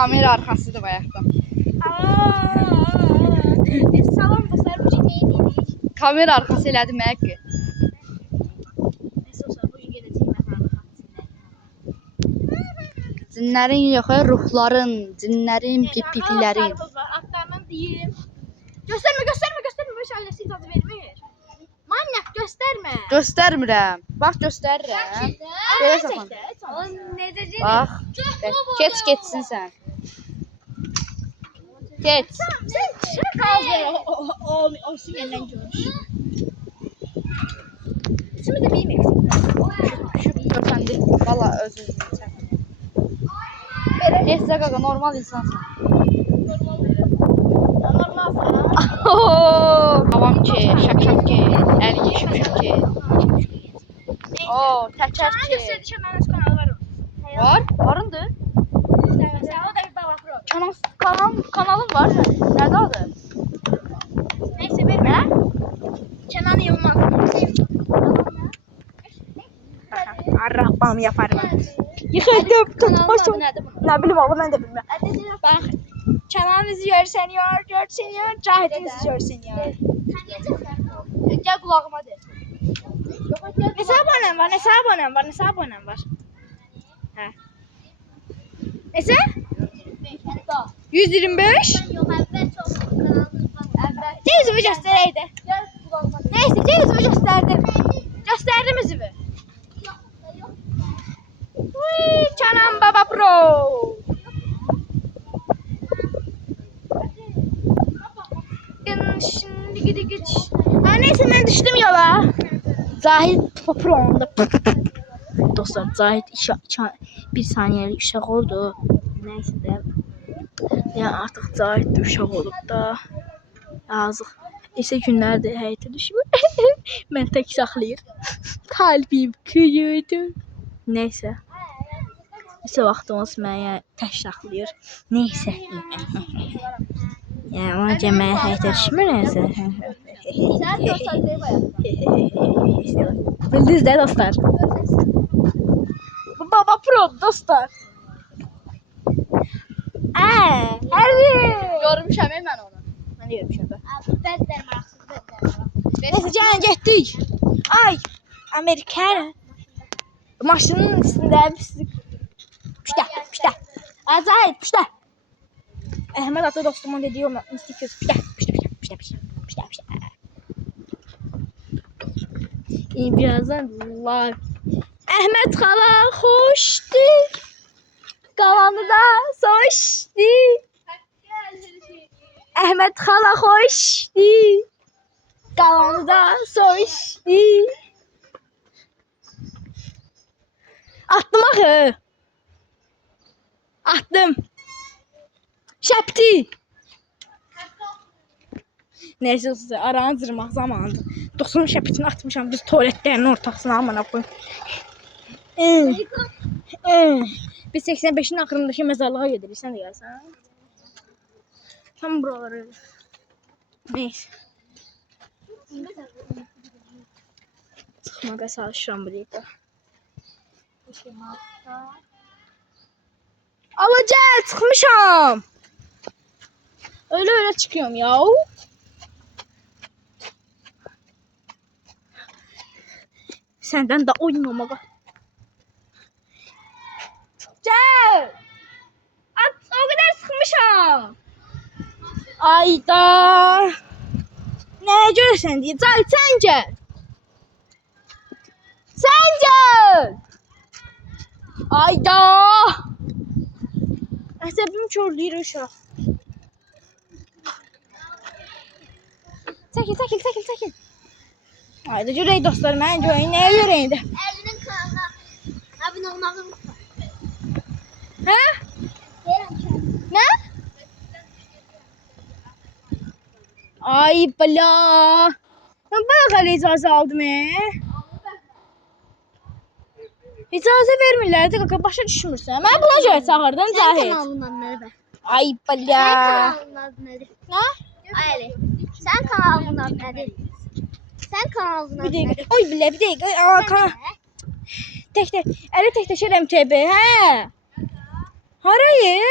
kamera arkasıdır bayaqdan. Salam dostlar, bu gün neyi dedik? Kamera arkası elədi məqqi. Neyse dostlar, bu gün gedəcəyik məkanı. Cinlərin yox, ruhların, cinlərin, pipiklərin. Atlarından deyim. Gösterme. Böyle ailesi icazı vermir. Manyak gösterme. Göstərmirəm. Bax göstərirəm. Belə saxlan. Ne dedin? Bax. Keç getsin sən. Keç. Sen kaldır o sinyalden görmüş. Şimdi de benim eksik. Şu götəndi. Valla özünü çək. Getsə qaqa normal insansan. Normal sana. Avam ki, şak ki, əlgi şükür ki. Təkər ki. Gösterdi şamanız kanalı var o. Var, varındır. Mesela o da bir baba pro. Kanalın var sən. Nədə adı? Neyse verme. Kenan Yılmaz. Arrahbam yaparım. Yıkıldım. Kanalın adı nədir bunun? Ne bileyim oğlum, ben de bilmem. Bak. Kenan izliyor senior. Cahit'in izliyor senior. Gəl qulağıma de. Ne abonem var? He. Neyse? 125. Cevizimi göstereydi. Neyse cevizimi gösterdim. Gösterdim izimi. Kenan Baba Pro. Şimdi gidi. Neyse ben düştüm yola. Zahid Pro onda. Dostlar Zahid bir saniyelik uşaq oldu. Neyse de. Yani artık Zahid de uşaq olub da. Yazıq. Neçə günlərdir həyətə düşmür. Mən tək saxlayır. Kalbim kıyıydı. Neyse. Neçə vaxtımız mənə tək saxlayır. Neyse. Yani ona cəməyə həyətə düşmür neyse. Bildiniz de dostlar. Baba Pro dostlar. Görmüşəm mən onu. Mən də görmüşəm. Bəzlər maraqsız, Neyse canım getdik. Ay Amerikan. Maşının üstünde pişte. Acayip pişte. Ahmet Ata dostumun dediği o mistik pişte. Birazdan live. Ahmet Xala xoşdu. Qalanı da soşdu. Ahmet Xala xoşdu. Qalanı da soşdu. Attım axı. Attım. Şəpti. Neyse aranı cırmaq zamanıdır. Dostum şəpitini atmışam biz tualetlərin ortasına amına koyayım. Biz 85'in axırındakı məzarlığa gedirik. Sən də gəlsən. Tam buraları. Neyse. Çıxmağa çalışıram buraya. Alacağım, çıkmışam. Öyle çıkıyorum ya. Senden de oynamağa. Gel. At, o kadar sıkmışam. Ayda. Ne görürsen diye. Sen gel. Sen gel. Ayda. Əsəbim körləyir uşaq. Çəkil. Haydi görək dostlar, mən görəyim, nəyə görəyim də? Əlinin kanalına abunə olmağı unutma. Hə? Nə? Ay bala. Mən bayaq hələ icazə aldım. İcazə vermirlər də qaqa, başa düşmürsən. Mən buna görə çağırdım Cahid. Sən kanalının adı nədir? Ay bala. Sən kanalının adı nədir? Nə? Ay Əli. Sən kanalının adı nədir? Sən kanalının Bir adı dəqiqə. nədir? Oy bilə, bir dəqiqə. Tək. Əli tək-tək elərim TB, hə? Harayı?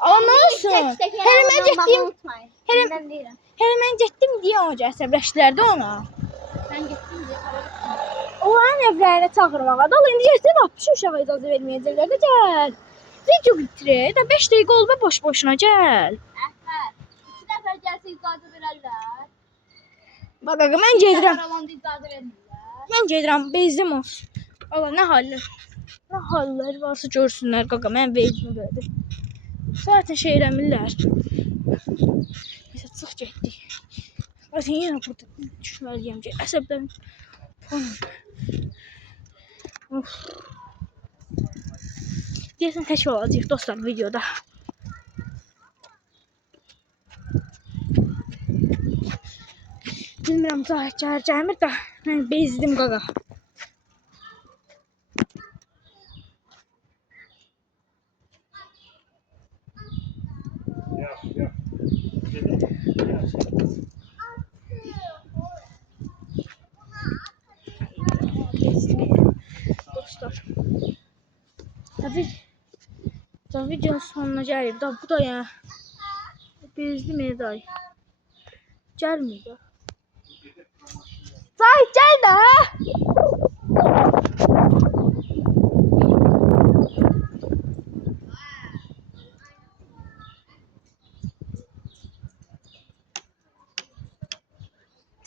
Ama nə olsun? Hələ mən getdim. unutmayın. Hələ- Ben değilim. Hələ mən getdim deyə o əsəbləşdilər də ona. Ben gittim diye para Onların evlərinə çağırmağa da indi yersə vapşı uşağa icazə verməyəcəklər də gəl. Video bitirək də 5 dəqiqə oldu boş-boşuna gəl. Əhər. 2 dəfə gəlsə icazə verərlər. Bax mən gedirəm. Karavanda icazə vermirlər. Mən gedirəm bezdim olsun. Allah nə hallar. Nə hallar varsa görsünlər qaqa mən bezdim belə. Zaten şey eləmirlər. Nəsə çıx getdik. Zaten yenə burada düşməliyəm ki əsəblərim. Of. Deyəsən tək olacaq dostlar videoda. Bilmirəm Zahid gəlir gəlmir də mən bezdim qaqa. Dostlar. Da videonun sonuna gəlib. Da bu da ya. Bezdim eday. Gəlmir də. Zahid gəl də.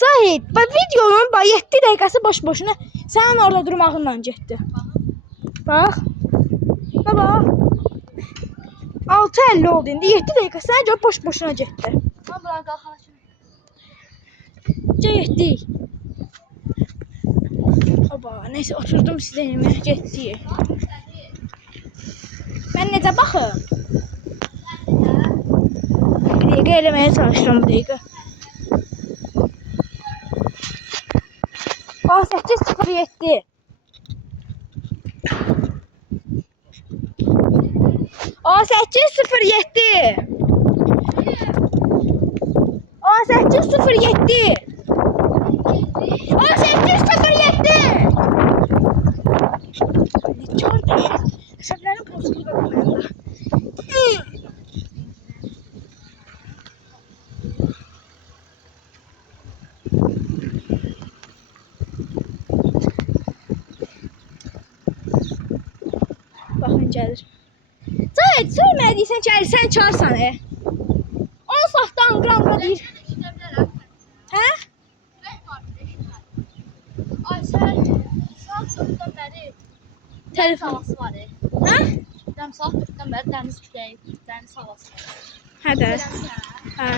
Zahid, bak videonun 7 dəqiqəsi boş-boşuna sənin orada durmağınla getdi. Bax. Baba. 6:50 oldu indi. 7 dəqiqə sən görə boş-boşuna getdi. Ben buradan kalkmışım. Getdik. Oba, neyse oturdum sizə yemək getdik. Mən necə baxım? Bir dəqiqə eləməyə çalışıram bu dəqiqə. 18:07. 18:07. 18:07. 18:07. Çorda ya. Əsəblərim pozuldu məndə. Baxın gəlir. Zahid, söylemədiysən gəlir, sən çağırsan. 10 saatdan qramda deyir. Hə? Ay sen saat 4'ten beri Telefon. havası var. Hə? Saat 4'ten beri deniz küreği, deniz havası var. Hə də. Hə.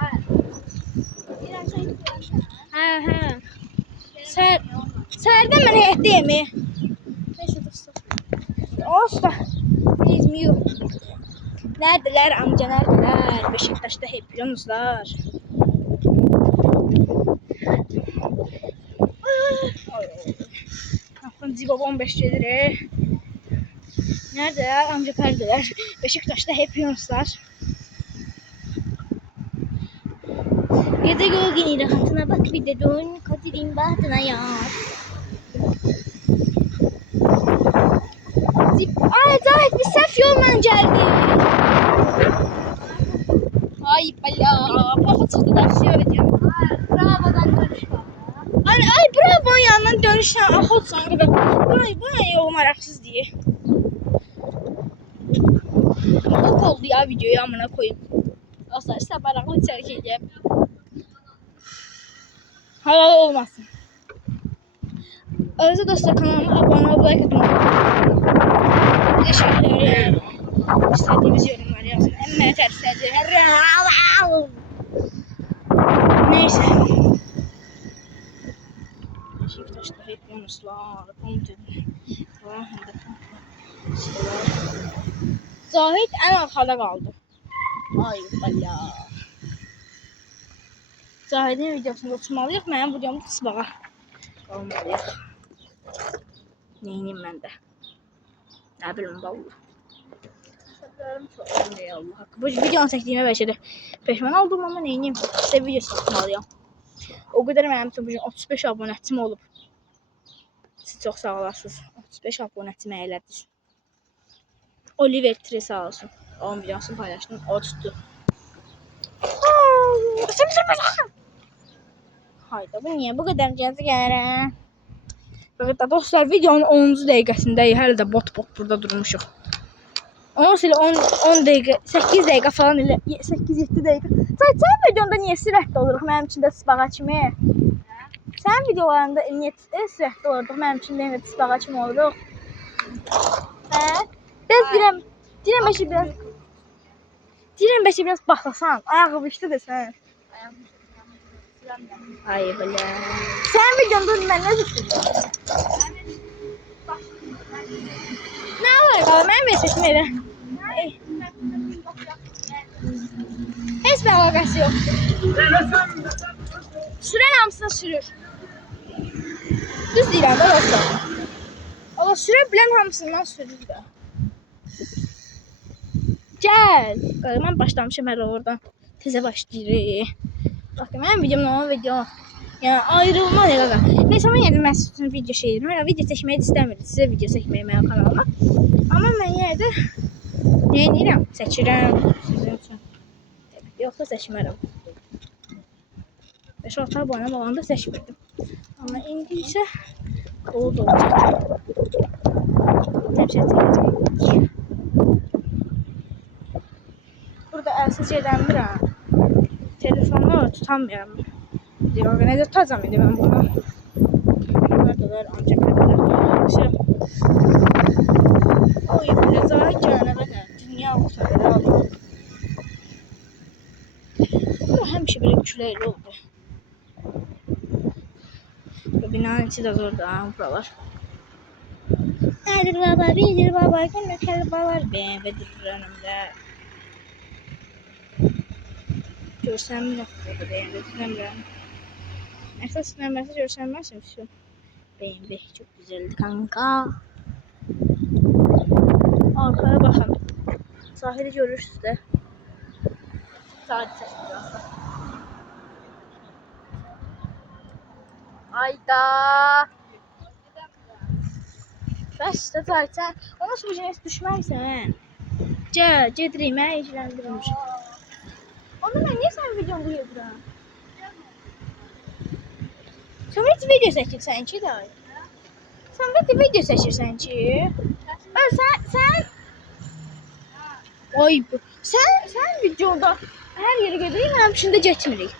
Ay. İrem sen gidiyorsun. Hə. Səhərdən mən həyətdəyəm. Neyse dostum. Olsa. Bilmiyor. Neredeler amca neredeler? Beşiktaş'ta hep biliyorsunuzlar. Aklınızı baba 15 gelir. Neredeler amca perdeler? Beşiktaş'ta hep biliyorsunuzlar. Gece gölgenin rahatına bak bir de dön Kadir'in bahtına yar. Ay Zahid bir sef yolla geldi. Ay bala. Papa çıktı da söyleyeceğim. Bravo'dan konuşma. Ay bravo'nun yanından dönüşten ahol sonra da. Buna yol maraksız diye. Ok oldu ya videoyu amına koyayım. Dostlar sabahlıklı içerik edeyim. Halal olmasın. Ayrıca dostlar kanalıma abone olup like atmayı. Teşekkürler. İstediğiniz yorumlar yazın. Emme tersidir. Neyse. Beşiktaş'ta hep Yunuslar. Zahid en arkada kaldı. Ay bala. Zahid'in videosunda tutmalıyıq. Mənim videomu tutmağa qalmalıyıq. Neyiniyim mən də? Nə bilim vallahi. Səblərim çox ey Allah haqqı. Bu videonu çəkdiyimə bəlkə də peşman oldum amma neyiniyim? Sizə video tutmalıyam. O qədər mənim üçün bugün 35 abunəçim olub. Siz çox sağ olasınız. 35 abunəçimə elədiniz. Oliver Tree sağ olsun. Onun videosunu paylaştım. O tuttu. Hayda, bu niye bu kadar cihazı gəlir? Evet dostlar, videonun 10. dəqiqəsindəyik. Hələ də bot burada durmuşuq. Ondan sonra 10 dəqiqə, 8 dəqiqə falan ilə 8-7 dəqiqə. Sən videonda niyə sürətli oluruq mənim üçün də spağa kimi? Sən videolarında niyə sürətli oluruq mənim üçün də spağa kimi oluruq? Hə? Deyirəm bəşi biraz baxasan, ayağı düşdü desən. Ay belə. Sən videonda mən nə düşünürəm? Ne var ya? Ben mi seçim elə? Heç bir alakası yok. Süren hamısını sürür. Düz deyirəm də dostlar. Allah sürə bilən hamısından sürür də. Gəl. Mən başlamışım hələ oradan. Tezə başlayırıq. Bakın mənim videom normal video. Yani ayrılma ne kadar. Neyse ama yine ben sizin video şeyim. Hala video çekmeyi istemiyorum. Size video çekmeyi benim kanalıma. Ama ben yine de ne diyeyim? Seçirəm sizin için. Yoksa seçmərəm. 5-6 abone olanda seçmirdim. Ama indi ise dolu. Burada elsiz edəmirəm. Telefonla tutamıyorum. Organize tutacağım idi ben bunu. Neredeler ancak neredeler. Oy böyle zahit canına kadar dünya ortaları aldı. Bu hemşe böyle küçüleyle oldu. Bu binanın içi de zordu ha buralar. Nedir baba, bilir baba, günlük babalar ben ve önümde. Görsem yok burada beğendim. Esas mesaj göstermezsem şu. Beğen be, çok güzeldi kanka. Arkaya bakın. Sahili görürsünüz de. Sahil seçtim. Ayda. Başta zaten. O nasıl bu cines düşmezsen? Cedriyim ben ilgilendirilmiş. Onu ben niye sen videonu buluyorum? Sen hiç video seçirsən ki də. Sen hiç video seçirsən ki. Sen Ay bu. Sen videoda her yere gedirik, mənim üçün də getmirik.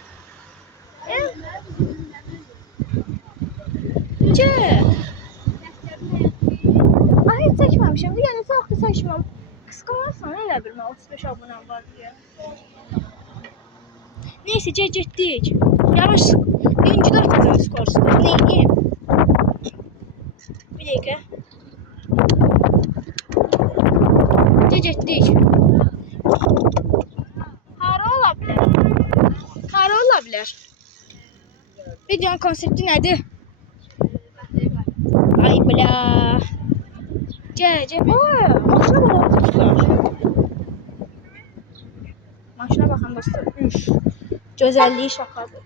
Ay hiç seçməmişəm. Yəni vaxtı seçməm. Qısqanarsan elə bir 35 abonem var diye. Neyse getdik. Yavaş. Birinci de atacağım skorsuz. Neyim? Bir dakika. Getdik. Hara olabilir? Hara olabilir? Videonun konsepti nedir? Ay bla. Maşına bakın dostlar. Maşına bakın dostlar. Üf. Güzelliği şakadır.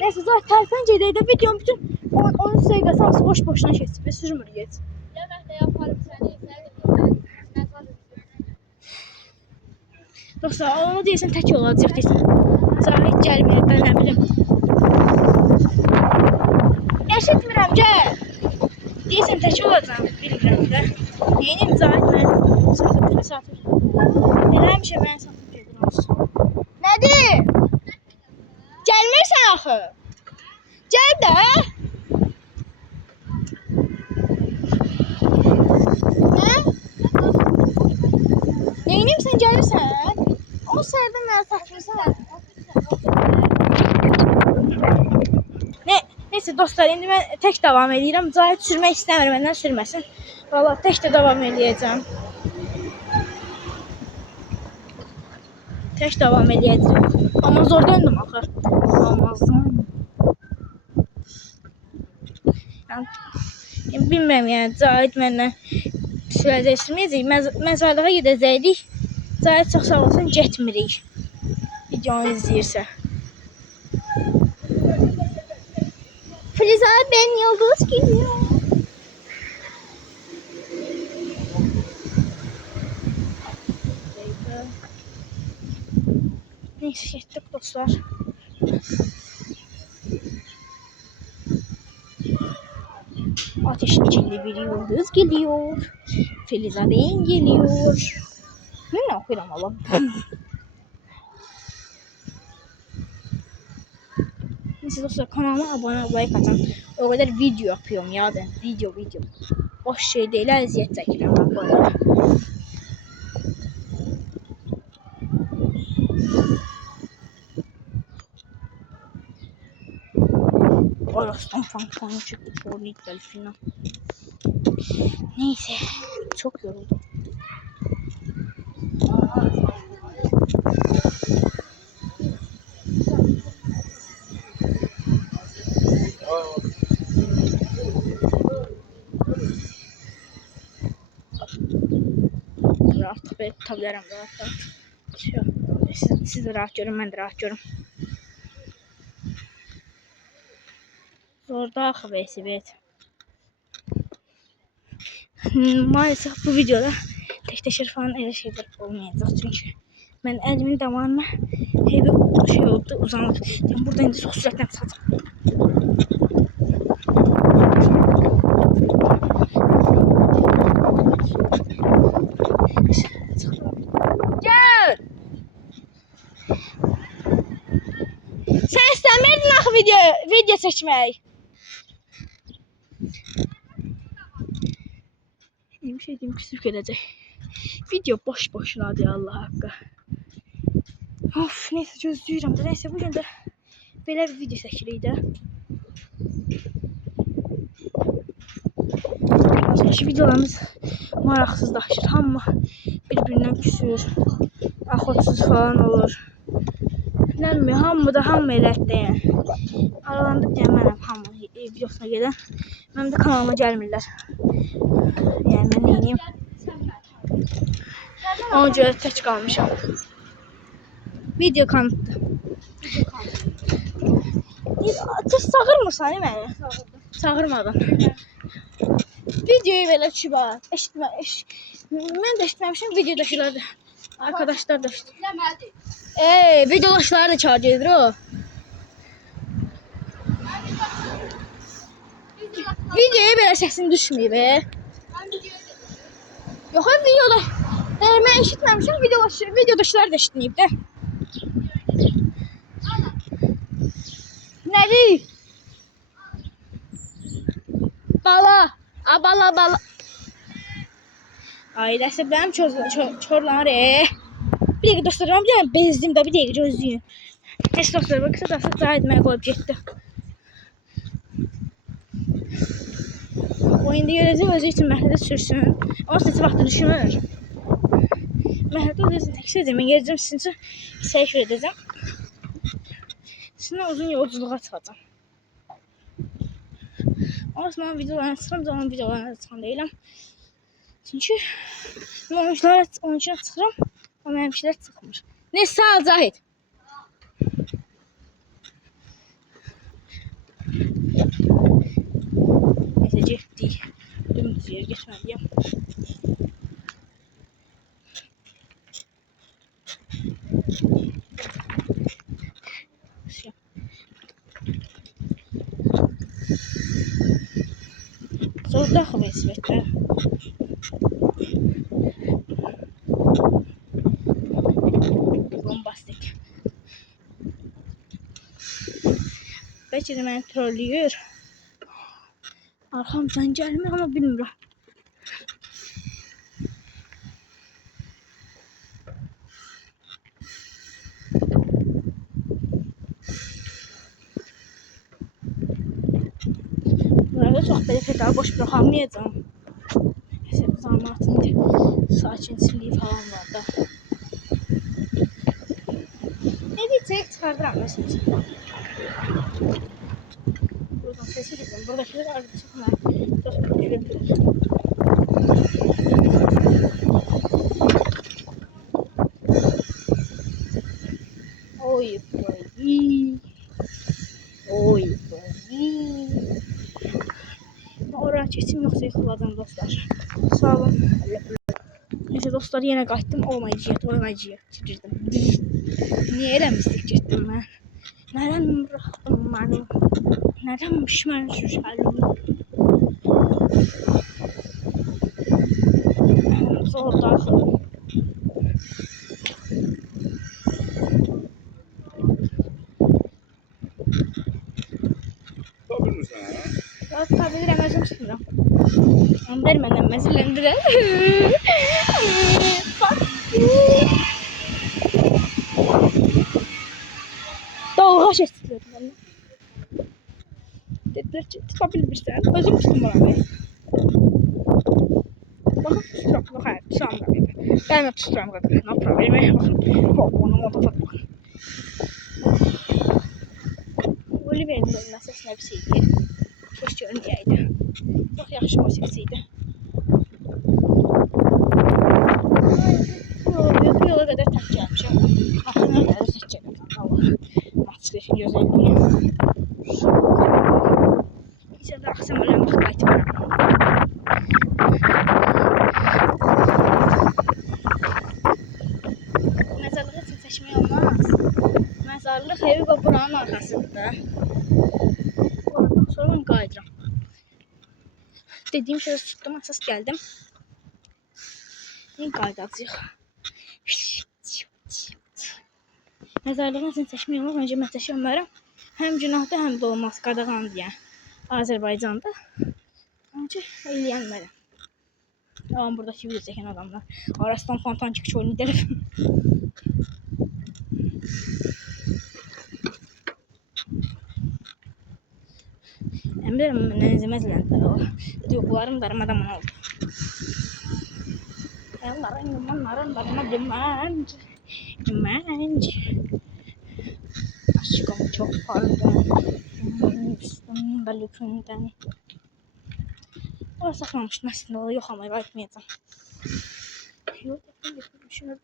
Neyse zaten terpenceydi videom bütün 13 dakikası boş boşuna geçti ve sürmür yet. Dostlar onu deyəsən tək olacaq deyəsən. Zahid gəlməyir ben nə bilim. Eşitmirəm gəl. Deyəsən tək olacaq bilmirəm də. Neyim Zahid mən satır. Elə həmişə mən satıb gedir olsun. Nədir? Gəlmirsən axı. Gəl də. Nə? Neyim sən gəlirsən? O sərdən mənə satırsan. Neyse dostlar, indi mən tək davam edirəm. Zahid sürmək istəmir, məndən sürməsin. Vallahi tək də davam edəcəm. Tək davam edəcəm. Amma zor döndüm axı. Olmazdım. Yəni bilmirəm, yəni Zahid məndən sürəcək. Məzarlığa gedəcəkdik. Zahid çox sağ olsun, getmirik. Videonu izləyirsə. Filiz dostlar, ben Yıldız geliyor. Neyse gittik dostlar. Ateşin içinde bir yıldız geliyor. Felizadeyn geliyor. Ne okuyorum oğlum? Neyse dostlar, kanalıma abone olmayı katın. O kadar video yapıyorum ya ben. Video. Boş şey değil, əziyyət çəkirəm ben böyle. Orasından fanfonu çıktı. Fornit delfina. Neyse. Çok yoruldum. Rahat böyle tutabilirim rahat. Siz de rahat görün, ben de rahat görün. Zorda xəbərsi evet. Maalesef bu videoda tek teşhir falan öyle şeyler olmayacak çünkü ben elimin damağına hep şey oldu, uzandı. Yani burada indi çok süratle satım. Gel. Sen istemirdin axı video çekmek. Bir şey diyeyim, küsüp gelecek. Video boşuna diye Allah hakkı. Of, neyse gözləyirəm də. Neyse bugün də belə bir video çəkirikdə. Çünki videolarımız maraqsızlaşır. Hamı bir-birindən küsür. Axotsuz falan olur. Nə bilmir, hamı elətdə yəni. Aralandık deyən mənəm hamı videosuna gedən. Mənim də kanalıma gəlmirlər. Yəni mən neyim? Ona görə tək qalmışam. Video kanıtdı. Siz çağırmırsan məni? Çağırmadan. Videoyu belə ki bax. Mən də eşitməmişim, videodakiler də. Arkadaşlar da eşitmədi. Videodakiler də çağır gedir o. Videoya belə səsin düşməyib. Yox, videoda mən eşitməmişim, videodakiler də eşitməyib də. Nədir? Bala. Bala. Ay dəstəblərim çorlanır. Bir dəqiqə dostlar, bir dəqiqə bezdim də, bir dəqiqə gözləyin. Neyse dostlar, bu kısa Zahid mənə qoyub getdi. O indi görəcək özü üçün məhlədə sürsün. Ama səsi vaxtı düşünmür. Məhlədə özü üçün təksə edəcəm. Mən gələcəm sizin üçün səyir edəcəm. Sizinlə uzun yolculuğa çıxacam. Ama mən videolarına çıxıram, zaman videolarına çıxan deyiləm. Çünki mən onun üçün çıxıram, ama mənim şeylər çıxmır. Ne sağ ol Zahid. Neyse getdik. Dümdüz yer geçməliyəm. Zorda xəbər svetlər. Bombastik. Bəlkə də məni trollüyor. Arkamdan gelmiyor ama bilmiyorum. Burada çok böyle pedal boş bırakamayacağım. Neyse bu zamanında sakinçiliği falan var da. Ne diyecek çıkardıram mesela. Buradan sesi gidelim. Buradakiler artık çıkmıyor. Çok gürültülü. Oy boy. Oy boy. Geçim yoksa yıkılacağım dostlar. Sağ olun. Neyse dostlar yine qayıtdım. Olmayacaq. Girdim. Niye eləmişdik getdim mən? Nərəm buraxdım məni? Nərəmmiş mən şüşəlim? Zor daxil. Ya tabi bilirəm, özüm tutmuram. Onu vermədən məzilləndirəm. Dalga geçtiler bana. Dediler ki tutabilirsen. Özüm tutmuram. Bakın tuturam. Hayır tutamıram. Ben de tuturam. No problem. Bakın moda bakın. Oliver'in bölümü sesine bir şeydi. Keşke önleyeydi. Çok yaxşı musiqisiydi. Bu yola kadar tək gəlmişəm. Axırına qədər seçəcəm. Allah. Maçlıqın gözəlliyi. İnşallah axşam ölən vaxt qayıtmaram. Məzarlığı üçün seçmək olmaz. Məzarlıq evi və buranın arxasında. Oradan sonra mən qayıdıram. Dediğim şeyi tuttum, əsas gəldim. İndi qayıdacağıq. Məzarlığın üçün seçmək olmaz. Öncə mən seçə bilmərəm. Həm günahda, həm də olmaz. Qadağan deyən. Azərbaycanda. Öncə eləyənmərəm. Tamam, buradakı video çəkən adamlar. Arasından fontan çıxış oyunu edərəm. Əmrəm mənə izləməzləndir o. Yoxlarım darmadan oldu. Onların dümenci. Aşkım çok pardon. Balükünden. Orası saklamıştım aslında. O yok ama bakmayacağım. Yok düşünürdüm.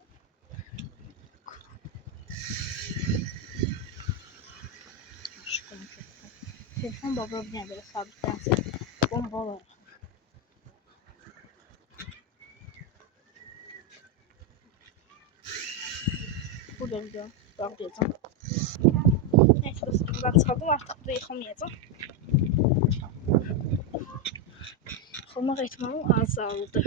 Aşkım çok. Telefon baba bir böyle sabitlense bomba olur. Burada video bağlayacağım. Neyse dostum ben çıkardım artık da yıkamayacağım. Yıkamak ihtimalim azaldı.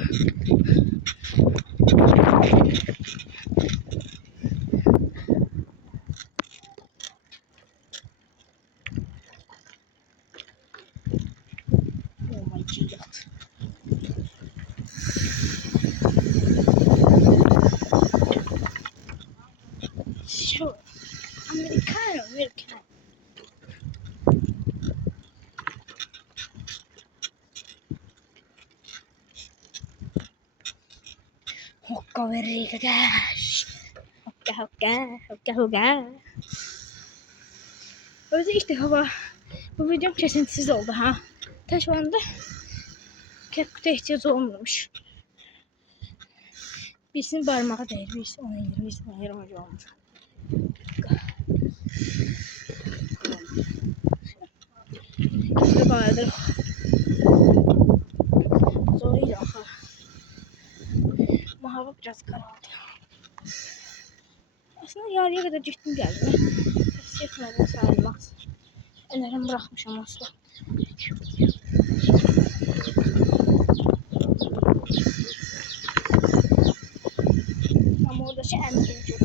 Oh my god. Sure. Americano. Hokka verika gash. Hokka. Öyle işte hava. Bu videom kesintisiz oldu ha. Şu anda kepkute ihtiyacı olmamış. Birisinin parmağı değil, birisi ona yer, birisi ona yer olmuş. Şimdi bayıldır. Zoruydu aha. Ama hava biraz karardı. Aslında yarıya kadar gittim geldim. Hiç çekmedim sayılmaz. Ellerimi bırakmışım asla. Ama orada şey emrim çok.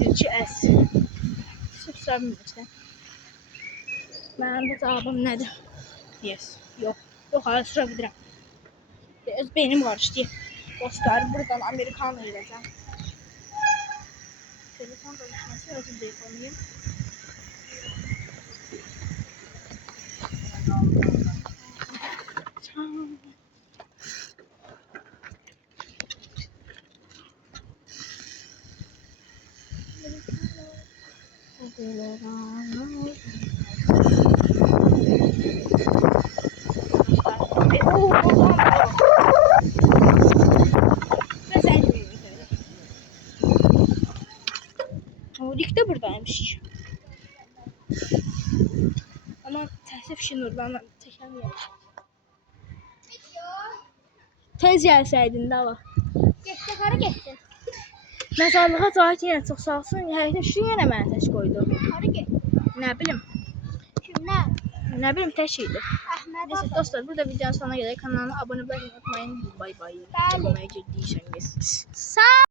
Birinci es. Sırf sevmemişler. Benim de cevabım nedir? Yes. Yok. Yok hala sürebilirim. Biraz beynim karıştı. Dostlar buradan Amerikan'a gideceğim. Telefon konuşması özür de yapamayayım. Dik de buradaymış. Ama tersif şimdi oradan çekemiyorum. Tez gəlsəydin də var. Getdi, hara getdi? Məzarlığa Cahit yenə çox sağ olsun. Həyətə şu yenə mənə tək qoydu. Hara getdi? Nə bilim. Kimlər? Nə bilim tək idi. Əhməd Neyse abi. dostlar, burada videonun sonuna gələk. Kanalıma abunə olmayı unutmayın. Bay bay. Bəli. Olmaya girdiyseniz. Sağ